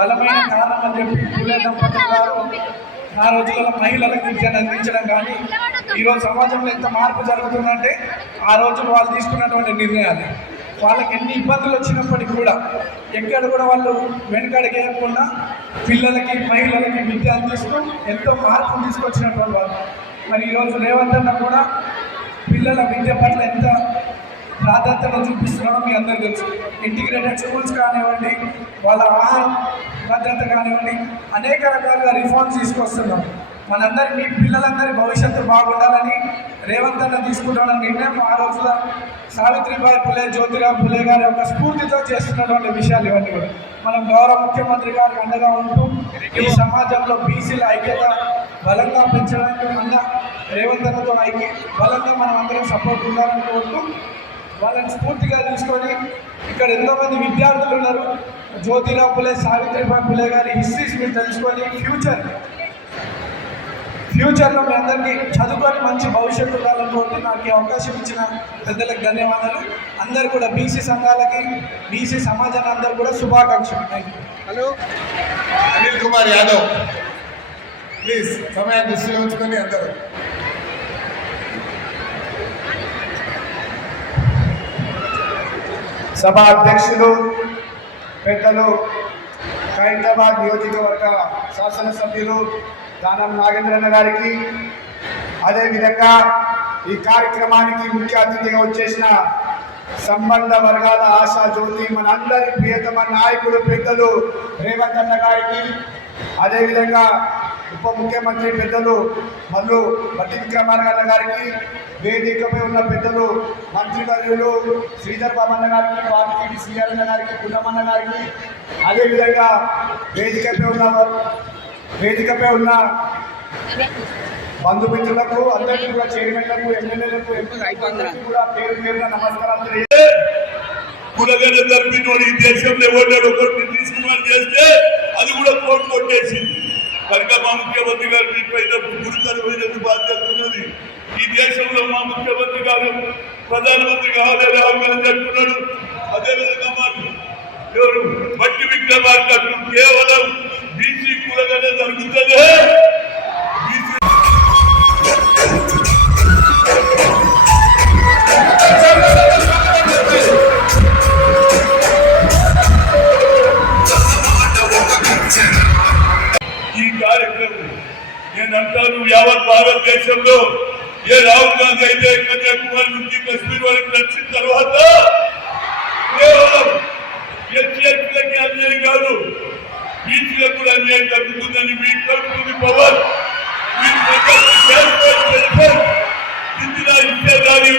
బలమైన కారణం అని చెప్పి పూలే దంపతులు గారు ఆ రోజుల్లో మహిళలకు విద్యను అందించడం కానీ ఈరోజు సమాజంలో ఎంత మార్పు జరుగుతుందంటే ఆ రోజులు వాళ్ళు తీసుకున్నటువంటి నిర్ణయాలు. వాళ్ళకి ఎన్ని ఇబ్బందులు వచ్చినప్పటికీ కూడా ఎక్కడ కూడా వాళ్ళు వెనుకడిగేయకుండా పిల్లలకి మహిళలకి విద్య అందిస్తూ ఎంతో మార్పును తీసుకొచ్చినటువంటి వాళ్ళు. మరి ఈరోజు రేవంత్ అన్న కూడా పిల్లల విద్య పట్ల ఎంత ప్రాధాన్యత చూపిస్తున్నారో మీ అందరూ తెలుసు. ఇంటిగ్రేటెడ్ స్కూల్స్ కానివ్వండి, వాళ్ళ ఆహార భద్రత కానివ్వండి, అనేక రకాలుగా రిఫార్మ్స్ తీసుకొస్తున్నాం. మనందరి మీ పిల్లలందరి భవిష్యత్తు బాగుండాలని రేవంత్ అన్న తీసుకుంటున్న నిర్ణయం ఆ రోజుల సావిత్రిబాయి పులే, జ్యోతిరావు పులే గారి యొక్క స్ఫూర్తితో చేస్తున్నటువంటి విషయాలు ఇవన్నీ కూడా మనం గౌరవ ముఖ్యమంత్రి గారికి అండగా ఉంటూ ఈ సమాజంలో బీసీల ఐక్యత బలంగా పెంచడానికి మన రేవంత్ అన్నతో బలంగా మనం అందరం సపోర్ట్ ఉండాలని కోరుతూ వాళ్ళని స్ఫూర్తిగా తీసుకొని ఇక్కడ ఎంతోమంది విద్యార్థులు ఉన్నారు. జ్యోతిరావు పులే, సావిత్రిబాయి పులే గారి హిస్టరీస్ మీరు తెలుసుకొని ఫ్యూచర్లో మీ అందరికీ చదువుకొని మంచి భవిష్యత్తు ఉండాలని కోరుతూ నాకు ఈ అవకాశం ఇచ్చిన పెద్దలకు ధన్యవాదాలు. అందరు కూడా బీసీ సంఘాలకి, బీసీ సమాజాన్ని అందరూ కూడా శుభాకాంక్షలు. హలో, అనిల్ కుమార్ యాదవ్, ప్లీజ్ సమయాన్ని దృష్టిలో ఉంచుకొని అందరూ. సభా అధ్యక్షులు పెద్దలు, ఖైరతాబాద్ నియోజకవర్గ శాసనసభ్యులు దానం నాగేంద్రన్న గారికి, అదేవిధంగా ఈ కార్యక్రమానికి ముఖ్య అతిథిగా వచ్చేసిన సంబంధ వర్గాల ఆశా జ్యోతి మనందరి ప్రియతమ నాయకుడు పెద్దలు రేవంత్ అన్న గారికి, అదేవిధంగా ఉప ముఖ్యమంత్రి పెద్దలు మల్లు భట్టి విక్రమార్క గారికి, వేదికపై ఉన్న పెద్దలు మంత్రివర్యులు శ్రీధర్ బాబు అన్న గారికి, పార్టీ సిఆర్ అన్న గారికి, పుల్లమన్న గారికి, అదేవిధంగా వేదికపై ఉన్న బంధుమిత్రులకు అందరికీ కూడా, చైర్మన్లకు, ఎమ్మెల్యేలకు, ఎంపీలకు కూడా పేరు పేరున నమస్కారాలు. కులగల తరపునోడు ఈ దేశంలో ఓటాడు ఒకటి తీసుకుని చేస్తే అది కూడా కోర్టు కొట్టేసింది. కనుక మా ముఖ్యమంత్రి గారు మీపైన గురుతరమైన బాధ్యత ఉన్నది. ఈ దేశంలో మా ముఖ్యమంత్రి గారు ప్రధానమంత్రి కావాలి రాహుల్ గాంధీ అంటున్నాడు. అదేవిధంగా మాకు ఎవరు భట్టి విక్రమార్క కేవలం బీసీ కులగానే జరుగుతుంది. ఈ కార్యక్రమం నేనంటాను యావత్ భారతదేశంలో ఏ రాహుల్ గాంధీ అయితే కన్యాకుమారి నుంచి కశ్మీర్ వరకు నడిచిన తర్వాత కేవలం ఎస్సీలకి అన్యాయం కాదు, బీసీలకు కూడా అన్యాయం జరుగుతుందని మీ కలుపుతుంది పవర్ ఇచ్చేదారి